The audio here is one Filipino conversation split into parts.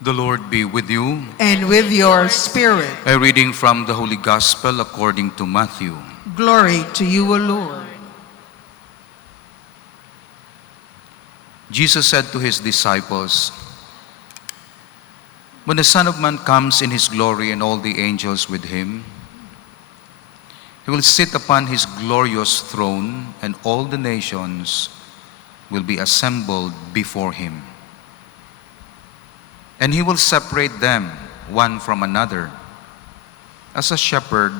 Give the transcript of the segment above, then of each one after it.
The Lord be with you. And with your spirit. A reading from the Holy Gospel according to Matthew. Glory to you, O Lord. Jesus said to his disciples, "When the Son of Man comes in his glory and all the angels with him, he will sit upon his glorious throne, and all the nations will be assembled before him. And he will separate them one from another, as a shepherd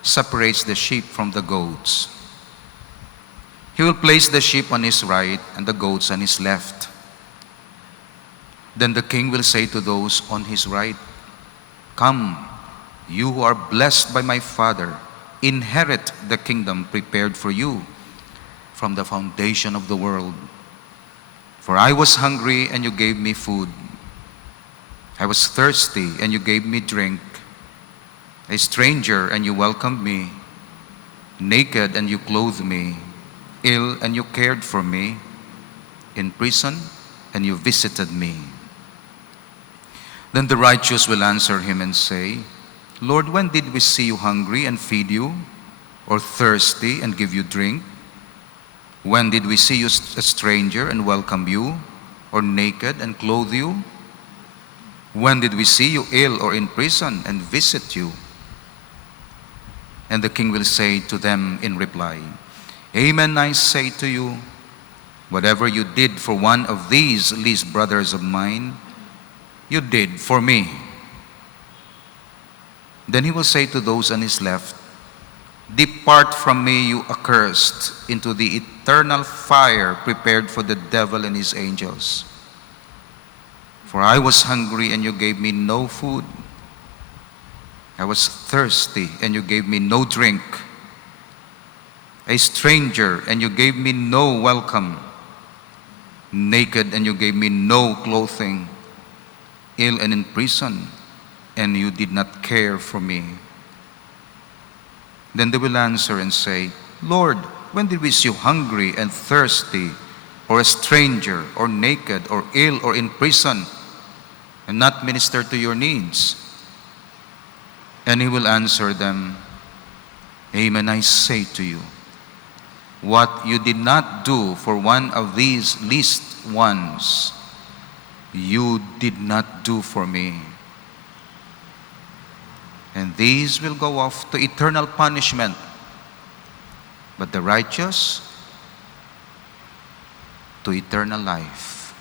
separates the sheep from the goats. He will place the sheep on his right and the goats on his left. Then the king will say to those on his right, 'Come, you who are blessed by my Father, inherit the kingdom prepared for you from the foundation of the world. For I was hungry and you gave me food. I was thirsty and you gave me drink. A stranger and you welcomed me. Naked and you clothed me. Ill and you cared for me. In prison and you visited me.' Then the righteous will answer him and say, 'Lord, when did we see you hungry and feed you, or thirsty and give you drink? When did we see you a stranger and welcome you, or naked and clothe you? When did we see you ill or in prison and visit you?' And the king will say to them in reply, 'Amen, I say to you, whatever you did for one of these least brothers of mine, you did for me.' Then he will say to those on his left, 'Depart from me, you accursed, into the eternal fire prepared for the devil and his angels. For I was hungry and you gave me no food. I was thirsty and you gave me no drink. A stranger and you gave me no welcome. Naked and you gave me no clothing. Ill and in prison and you did not care for me.' Then they will answer and say, 'Lord, when did we see you hungry and thirsty, or a stranger, or naked, or ill, or in prison, and not minister to your needs?' And he will answer them, 'Amen, I say to you, what you did not do for one of these least ones, you did not do for me.' And these will go off to eternal punishment, but the righteous to eternal life."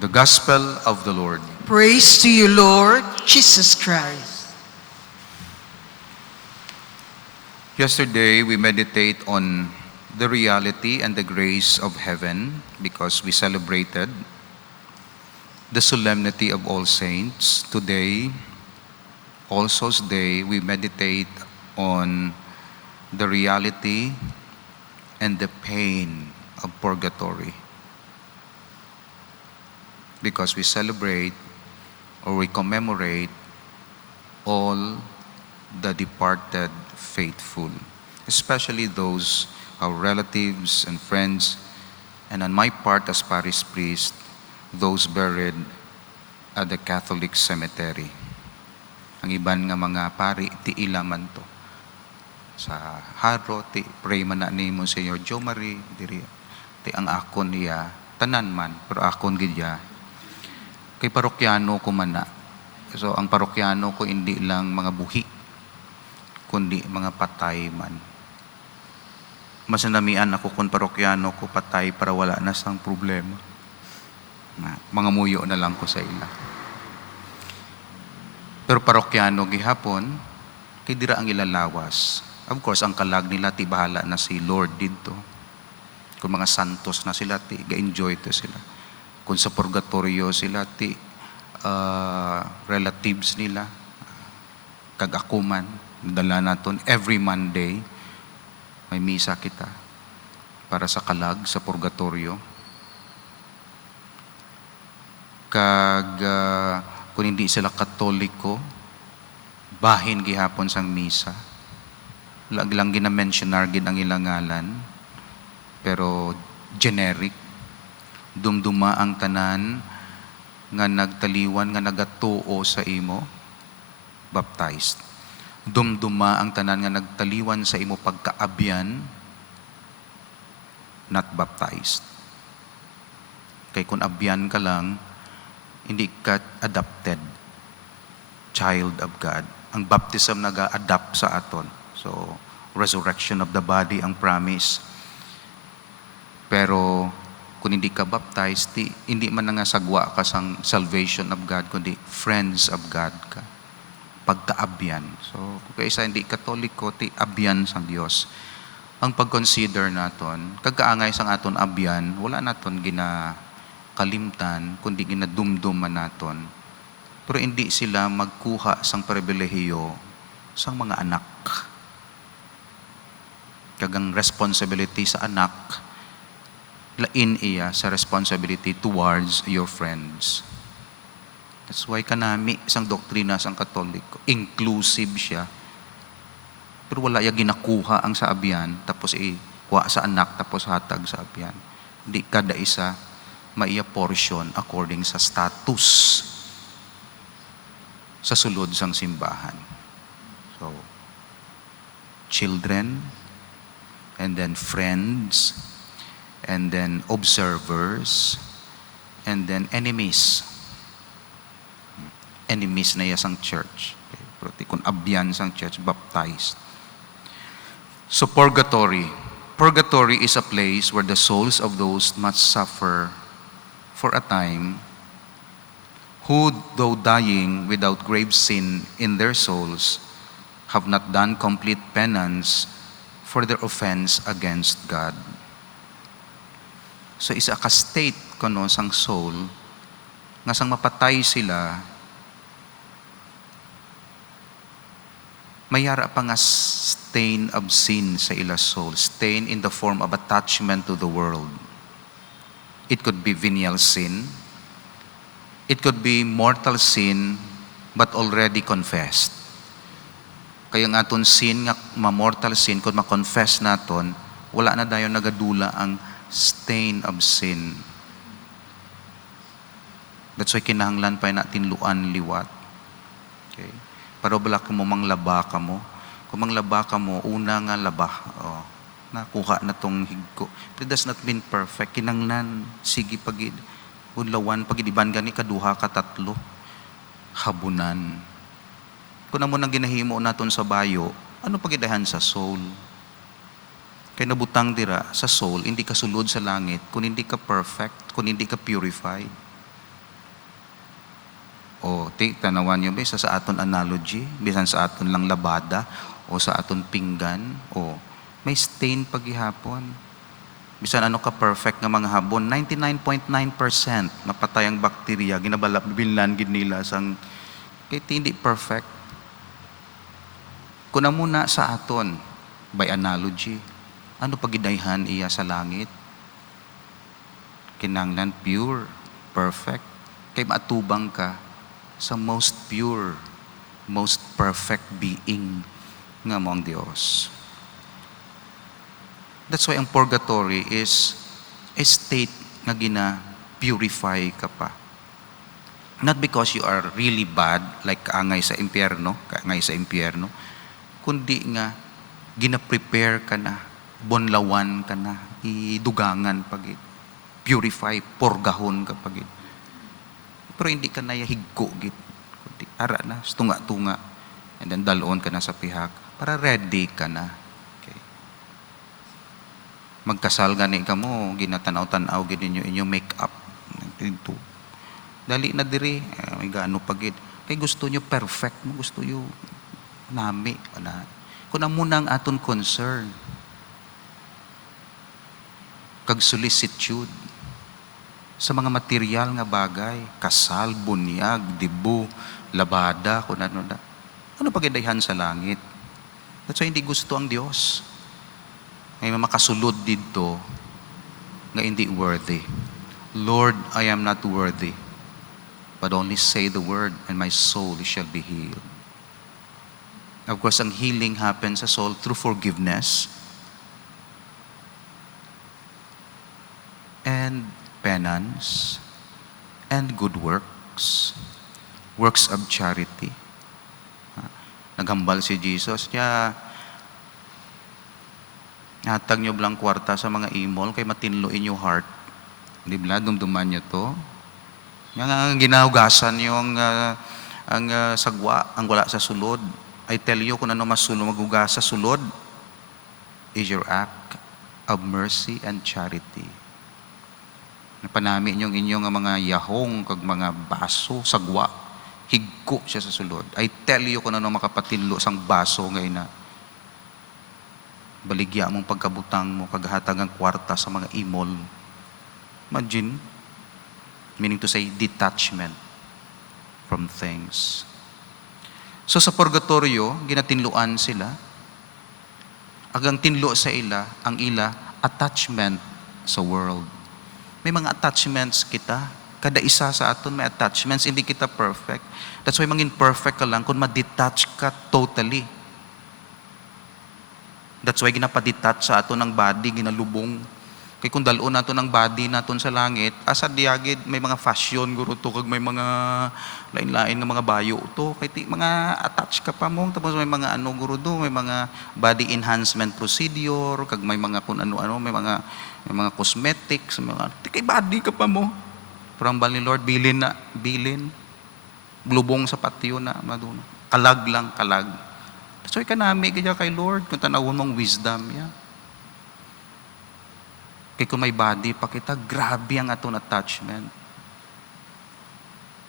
The Gospel of the Lord. Praise to you, Lord Jesus Christ. Yesterday, we meditate on the reality and the grace of heaven because we celebrated the solemnity of All Saints. Today, All Souls Day, we meditate on the reality and the pain of purgatory because we celebrate or we commemorate all the departed faithful, especially those our relatives and friends, and on my part as parish priest, those buried at the Catholic cemetery. Ang iban nga mga pari, ti ilaman to. Sa haro, ti pray man na ni Monsignor Joe Marie, diri, ti ang akon niya, tanan man, pero akon gidya, kay parokyano ko man na. So ang parokyano ko hindi lang mga buhi, kundi mga patay man. Mas namian ako kung parokyano ko patay para wala na sang problema. Mga muyo na lang ko sa ila. Pero parokyano gihapon, kay dira ang ilalawas. Of course, ang kalag nila ti bahala na si Lord dito. Kung mga santos na sila, ti ga-enjoy to sila. Kung sa purgatorio sila, ti relatives nila, kag-akuman, dala naton every Monday, may misa kita para sa kalag sa purgatorio. Kag kung hindi sila Katoliko, bahin gihapon sang misa. Lang gina-mentionar gid ang ilang ngalan, pero generic. Dumduma ang tanan nga nagtaliwan nga nagatuo sa imo, baptized. Dumduma ang tanan nga nagtaliwan sa imo pagkaabyan, not baptized. Kay kung abyan ka lang, hindi ka adopted child of God. Ang baptism nag-adapt sa aton. So, resurrection of the body ang promise. Pero kung hindi ka baptized, hindi man nga sagwa ka sang salvation of God, kundi friends of God ka. Pagkaabyan. So, kung kaysa hindi katoliko, ti abyan sang Dios. Ang pag-consider naton, kagkaangay sang aton abyan, wala naton ginakalimtan, kundi ginadumduman naton. Pero hindi sila magkuha sang pribilehiyo sang mga anak. Kagang responsibility sa anak, lain iya sa responsibility towards your friends. That's why kanami isang doktrina sang Katoliko, inclusive siya. Pero wala ya ginakuha ang sa abyan, tapos kuha sa anak, tapos hatag sa abyan. Hindi kada isa maiya portion according sa status sa sulod sang simbahan. So, children, and then friends, and then observers, and then enemies. Enemies na yasang church. Okay. Pero kung abyan sang church, baptized. So purgatory. Purgatory is a place where the souls of those must suffer for a time, who, though dying without grave sin in their souls, have not done complete penance for their offense against God. So isa ka state kuno sang soul nga sang mapatay sila, mayara pa nga stain of sin sa ila soul, stain in the form of attachment to the world. It could be venial sin, it could be mortal sin but already confessed. Kaya nga aton sin nga ma-mortal sin, kung ma-confess naton, wala na dayon nagadula ang stain of sin. That's why kinahanglan pa natin luan liwat. Okay? Pero bala mo manglaba ka mo. Kung manglaba ka mo, una nga laba. Oh, nakuha na tong higko. But it does not mean perfect. Kinanglan, sige pagid. Unlawan, pagid iban gani kaduha ka tatlo. Habunan. Kung mo nang ginahimo naton sa bayo, ano pagidahan sa soul? Kaya nabutang dira sa soul, hindi ka sulod sa langit kung hindi ka perfect, kung hindi ka purified. O, tanawan nyo ba sa aton analogy, bisan sa aton lang labada, o sa aton pinggan, o may stain paghihapon. Bisan ano ka perfect nga mga habon, 99.9% mapatay ang bakterya, ginabalabinlan gid nila sang kahit hindi perfect. Kuna muna sa aton, by analogy, ano pagidayhan iya sa langit? Kinanglan pure, perfect. Kay matubang ka sa most pure, most perfect being nga mo ang Dios. That's why ang purgatory is a state nga gina-purify ka pa. Not because you are really bad, like kaangay sa impyerno, kundi nga gina-prepare ka na, bonlawan ka na, idugangan pagit, purify, purgahon ka pagit. Pero hindi ka na higko git, kundi ara na, tunga-tunga, and then dalon ka na sa pihak, para ready ka na. Okay. Magkasal gani ka mo, ginatanaw-tanaw gid inyo make-up. Dito. Dali na diri, may gaano pagit. Kay gusto nyo perfect mo, gusto nyo nami. Kung ang muna ang aton concern, kag solicitude sa mga material nga bagay, kasal, bunyag, dibu, labada, kung ano na. Ano pagidayhan sa langit? That's why hindi gusto ang Diyos. May makasulod dito nga hindi worthy. Lord, I am not worthy, but only say the word and my soul shall be healed. Of course, ang healing happens sa soul through forgiveness and penance, and good works. Works of charity. Naghambal si Jesus. Kaya, hatag nyo blang kwarta sa mga imol, kay matinlo in your heart. Di ba? Dumduman nyo to. Nga ginahugasan nyo ang sagwa, ang wala sa sulod. I tell you, kung ano mas sulod, maghugas sa sulod, is your act of mercy and charity. Napanami inyong mga yahong, kag mga baso, sagwa, higko siya sa sulod. I tell you, kung ano makapatinlo sang baso ngayon na, baligya mong pagkabutang mo, kaghatag ang kwarta sa mga imol. Imagine, meaning to say, detachment from things. So sa purgatorio, ginatinluan sila. Agang tinlo sa ila, ang ila, attachment sa world. May mga attachments kita. Kada isa sa aton may attachments, hindi kita perfect. That's why mangin perfect ka lang kung ma-detach ka totally. That's why ginapadetach sa aton ng body, ginalubong. Kaya kung dalon nato ng body naton sa langit, asa diagid may mga fashion guro to, kag may mga lain-lain ng mga bayo to, kay mga attach ka pa mo, tapos may mga ano guro do, may mga body enhancement procedure, kag may mga kung ano-ano, may mga cosmetics, mga kay body ka pa mo. Parang bal ni Lord, bilin. Lubong sa patio na maduna. Kalag lang, kalag. So kanami kaya kay Lord, kung tanawon mong wisdom ya. Kaya kung may body pa kita, grabe ang aton attachment.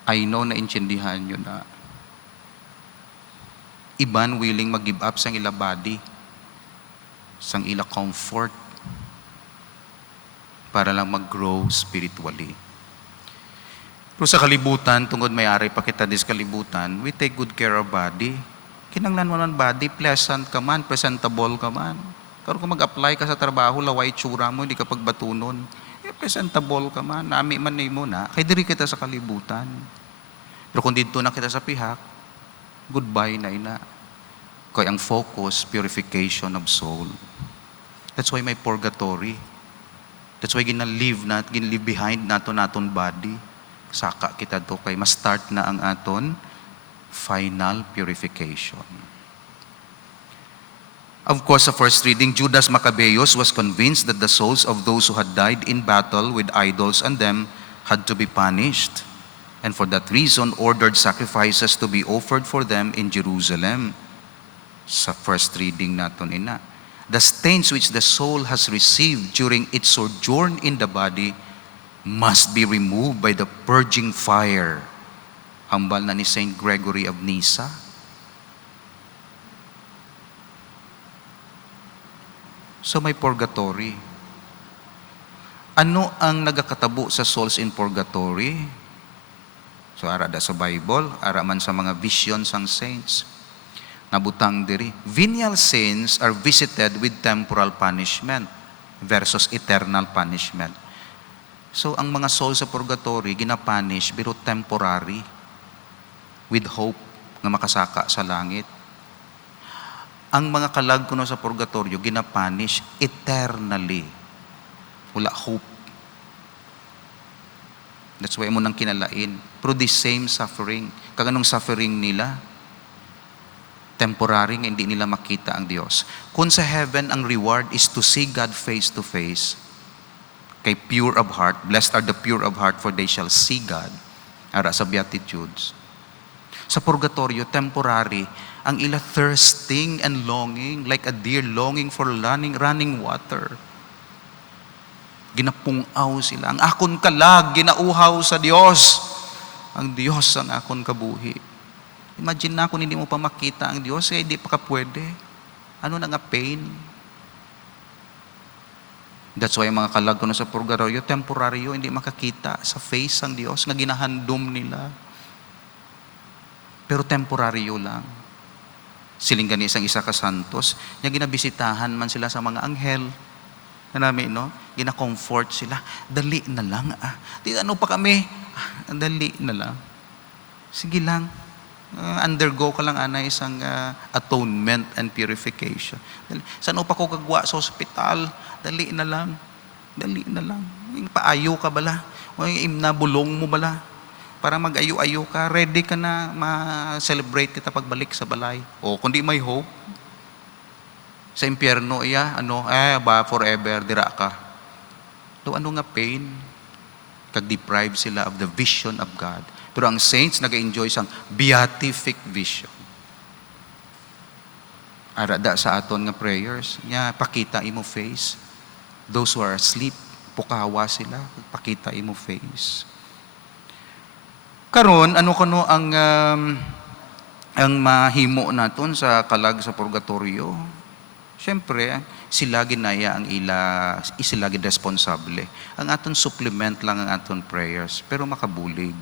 I know na intindihan nyo na iban willing mag-give up sang ila body, sang ila comfort, para lang mag-grow spiritually. Pero sa kalibutan, tungkol may-ari pa kita dis kalibutan, we take good care of body. Kinanglan mo ng body, pleasant ka man, presentable ka man. Karon kung mag-apply ka sa trabaho, laway tsura mo, hindi ka pagbatunon. Presentable ka man, nami man mo na, kay diri kita sa kalibutan. Pero kung dito na kita sa pihak, goodbye na ina. Kaya ang focus, purification of soul. That's why may purgatory. That's why ginalive behind naton body. Saka kita to kay ma-start na ang aton final purification. Of course, sa first reading, Judas Maccabeus was convinced that the souls of those who had died in battle with idols and them had to be punished, and for that reason ordered sacrifices to be offered for them in Jerusalem. Sa first reading naton ina, the stains which the soul has received during its sojourn in the body must be removed by the purging fire. Hambal na ni Saint Gregory of Nyssa. So may purgatory. Ano ang nagakatabo sa souls in purgatory? So ara da sa Bible, ara man sa mga visions sang saints. Nabutang diri. Venial sins are visited with temporal punishment versus eternal punishment. So ang mga souls sa purgatory ginapunish pero temporary with hope nga makasaka sa langit. Ang mga kalag kuno sa purgatorio ginapunish eternally. Wala hope. That's why mo nang kinalain. Pero the same suffering. Kaganong suffering nila, temporary nga hindi nila makita ang Diyos. Kung sa heaven, ang reward is to see God face to face. Kay pure of heart, blessed are the pure of heart, for they shall see God. Ara sa Beatitudes. Sa purgatorio, temporary, ang ila thirsting and longing, like a deer longing for running water. Ginapungaw sila. Ang akon kalag, ginauhaw sa Diyos. Ang Diyos ang akon kabuhi. Imagine na kung hindi mo pa makita ang Diyos, eh, hindi pa ka pwede. Ano na nga pain? That's why mga kalag ko na sa purgatorio, temporaryo, hindi makakita sa face ang Diyos na ginahandom nila. Pero temporaryo lang. Siling gani isang isa ka santos, niya ginabisitahan man sila sa mga anghel. Nanami, no? Gina-comfort sila. Dali na lang. Di ano pa kami? Dali na lang. Sige lang. Undergo ka lang ana isang atonement and purification. Dali. Saan pa ko kagwa sa ospital? Dali na lang. Dali na lang. Yung paayo ka bala. O yung nabulong mo bala. Para mag-ayo-ayo ka, ready ka na ma-celebrate kita pagbalik sa balay. O kundi may hope, sa impyerno, forever, dira ka. Do ano nga pain? Kag-deprive sila of the vision of God. Pero ang saints, nag-enjoy sang beatific vision. Arada sa aton nga prayers, pakita imo face. Those who are asleep, pukawa sila, pakita imo face. Karon ano kuno ang mahimo naton sa kalag sa purgatorio? Siyempre, sila ginaya ang sila gid responsable. Ang aton supplement lang ang aton prayers, pero makabulig.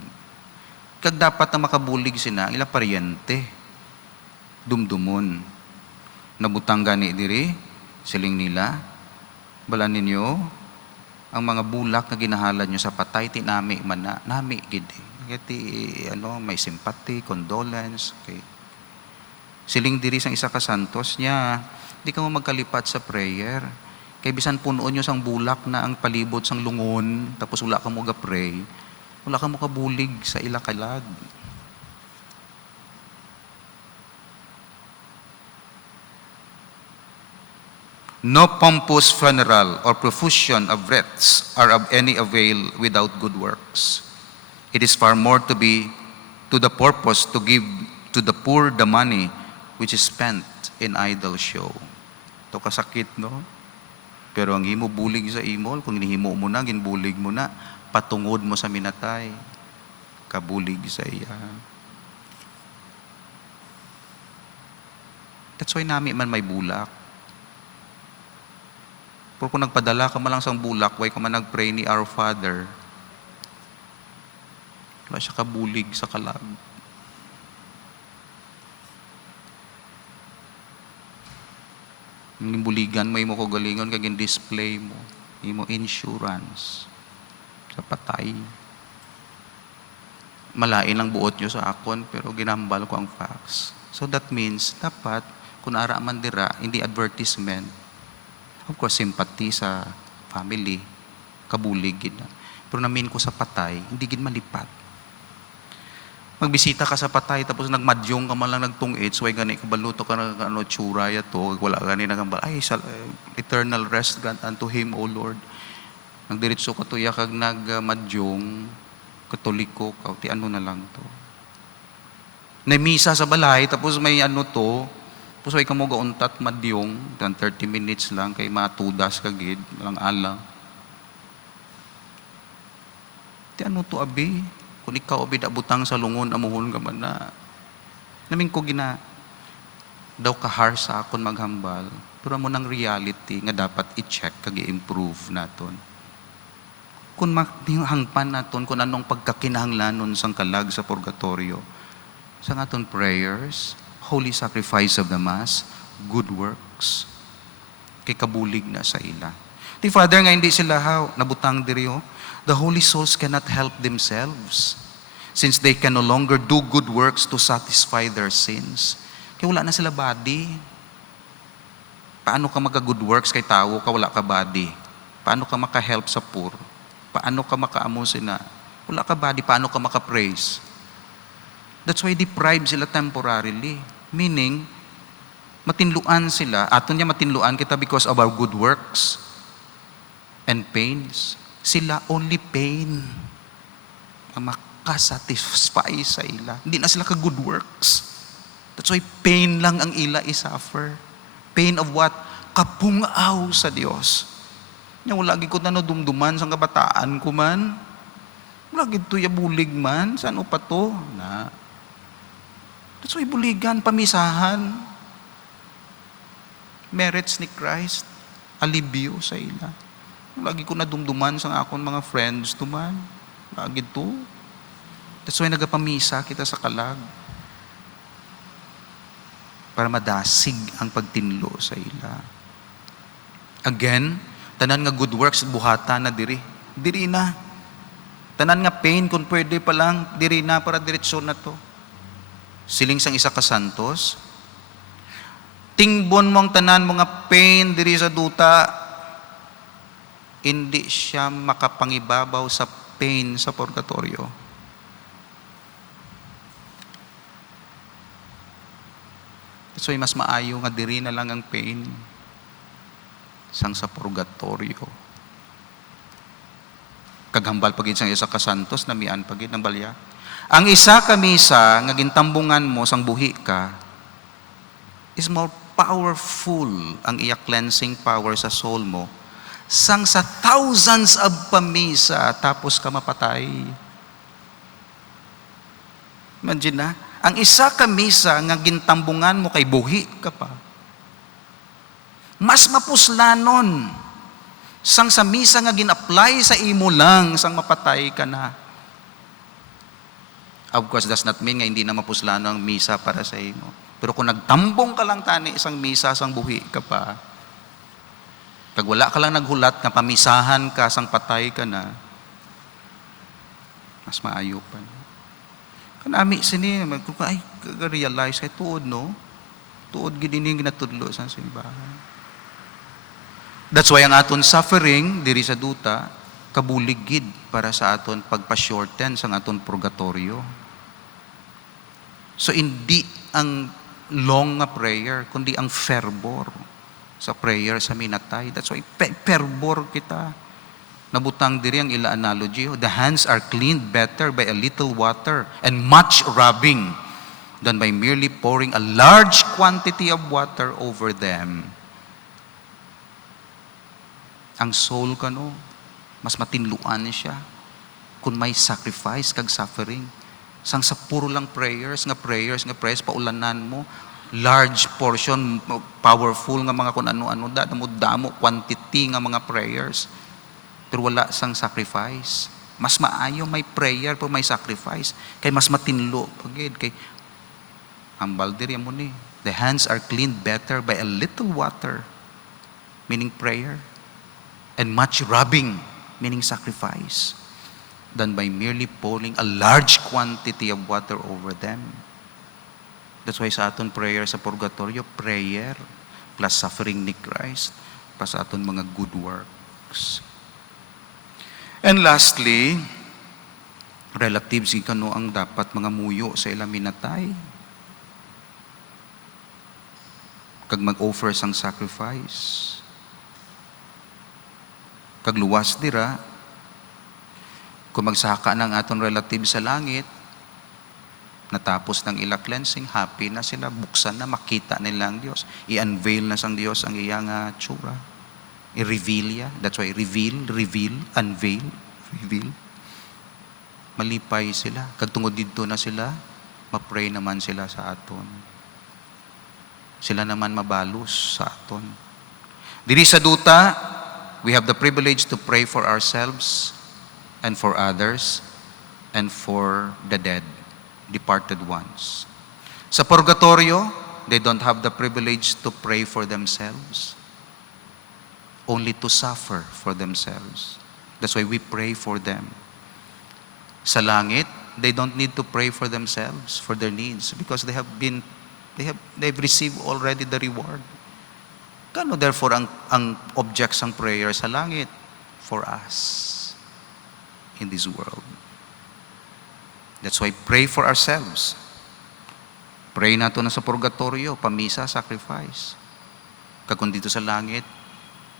Kag dapat na makabulig sina ang ila paryente. Dumdumon. Nabutang gani diri, siling nila, balan ninyo, ang mga bulak na ginahalad nyo sa patay, tinami man na, nami gid. May sympathy, condolence. Okay. Siling diri sang isa ka santos niya, di ka mo magkalipat sa prayer. Kay bisan punuon nyo sang bulak na ang palibot sang lungon, tapos wala ka mo ga-pray, wala ka mo kabulig sa ila kalag. No pompous funeral or profusion of wreaths are of any avail without good works. It is far more to the purpose to give to the poor the money which is spent in idle show. Ito kasakit, no? Pero ang himo bulig sa imol, kung hinihimo mo na, ginbulig mo na, patungod mo sa minatay, kabulig sa iya. That's why nami man may bulak. Pero kung nagpadala ka man lang sang bulak, why ka man nagpray ni Our Father, wala siya kabulig sa kalag. Yung buligan mo, imo ko galingon, kaging display mo, imo insurance sa patay. Malain lang buot nyo sa akon, pero ginambal ko ang facts. So that means, dapat, kung ara man dira, hindi advertisement. Of course, sympathy sa family, kabulig gid na. Pero namin ko sa patay, hindi gid malipat. Magbisita ka sa patay, tapos nagmadyong ka man lang nagtungit, so ay gani kabaluto ka na tsura yato, wala gani nagambal, eternal rest grant unto him, O Lord. Nagdiritso ka tuya kag nagmadyong, katoliko, kauti ano na lang to. Namisa sa balay, tapos may tapos ay kamo gauntat madyong, 30 minutes lang, kay matudas kagid, walang alang. Ti ano to abi? Kung ikaw abi butang sa lungon, amuhon ka man na. Namin ko daw kahar sa akon maghambal, pero mo ng reality nga dapat i-check kag i-improve naton. Kung hangpan naton kung anong pagkakinahanglanon sang kalag sa purgatorio, sa aton prayers, holy sacrifice of the Mass, good works, kay kabulig na sa ila. Di Father nga hindi sila nabutang diri the holy souls cannot help themselves since they can no longer do good works to satisfy their sins. Kaya wala na sila body. Paano ka mag-good works kay tao ka wala ka body? Paano ka maka-help sa poor? Paano ka maka-amo sina? Wala ka body, paano ka maka-praise? That's why deprive sila temporarily. Meaning, matinluan sila. Aton niya matinluan kita because of our good works and pains. Sila only pain ang makasatisfy sa ila. Hindi na sila ka-good works. That's why pain lang ang ila isuffer. Pain of what? Kapungaw sa Diyos. Wala gid ko na dumduman sa kabataan ko man. Wala gid to bulig man. Saan pa to? That's why buligan, pamisahan. Merits ni Christ, alibyo sa ila. Lagi ko na dumduman sa akong mga friends tuman. Lagi to. That's why nagapamisa kita sa kalag. Para madasig ang pagtinlo sa ila. Again, tanan nga good works, buhata na diri. Diri na. Tanan nga pain, kung pwede pa lang, diri na para diretso na to. Siling sang isa ka santos, tingbon mo ang tanan mga pain diri sa duta, hindi siya makapangibabaw sa pain sa purgatorio. So, mas maayo nga diri na lang ang pain sang sa purgatorio. Kaghambal pagid sang isa ka santos na mian pagid ng balya. Ang isa ka misa nga gintambungan mo sang buhi ka is more powerful ang iya cleansing power sa soul mo sang sa thousands of pamisa tapos ka mapatay. Imagine na, ang isa ka misa nga gintambungan mo kay buhi ka pa. Mas mapuslanon sang sa misa nga gin-apply sa imo lang sang mapatay ka na. Of course, does not mean nga hindi na mapuslano ang misa para sa imo. Pero kung nagtambong ka lang tani isang misa sang buhi ka pa, kag wala ka lang naghulat nga pamisahan ka sang patay ka na, mas maayo pa. Kanami sini ay realize kay tuod no. Tuod gid ini ginatudlo sa simbahan. That's why ang aton suffering diri sa duta kabulig gid para sa aton pagpa-shorten sang aton purgatorio. So hindi ang long nga prayer kundi ang fervor sa prayer sa minatay. That's why fervor kita. Nabutang diri ang ila analogy. The hands are cleaned better by a little water and much rubbing than by merely pouring a large quantity of water over them. Ang soul kano, mas matinluan siya kung may sacrifice kag suffering. Sang sa puro lang prayers, paulanan mo, large portion, powerful nga mga kung ano-ano, damo quantity nga mga prayers. Pero wala sang sacrifice. Mas maayo may prayer pero may sacrifice. Kay mas matinlo pagid kay hambal diri mo ni. The hands are cleaned better by a little water, meaning prayer, and much rubbing, meaning sacrifice, than by merely pouring a large quantity of water over them. That's why sa aton prayer sa purgatorio, prayer plus suffering ni Christ plus sa aton mga good works. And lastly, relatives ikano ang dapat mga muyo sa ilang minatay. Kag mag-offer sang sacrifice. Kag luwas dira, kung magsaka ng aton relative sa langit, natapos ng ila cleansing, happy na sila, buksan na, makita nila ang Diyos. I-unveil na sang Diyos ang iyang tsura. I-reveal ya. That's why reveal, unveil, reveal. Malipay sila. Kag tungod dito na sila, ma-pray naman sila sa aton. Sila naman mabalos sa aton. Diri sa duta, we have the privilege to pray for ourselves and for others and for the dead, departed ones. Sa purgatorio, they don't have the privilege to pray for themselves, only to suffer for themselves. That's why we pray for them. Sa langit, they don't need to pray for themselves, for their needs, because they've received already the reward. Kano therefore ang objects ng prayer sa langit? For us in this world. That's why pray for ourselves. Pray nato na sa purgatorio, pamisa, sacrifice. Kung dito sa langit,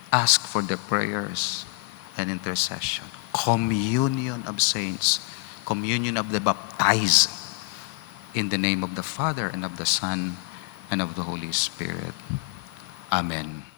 ask for their prayers and intercession. Communion of saints. Communion of the baptized. In the name of the Father and of the Son and of the Holy Spirit. Amen.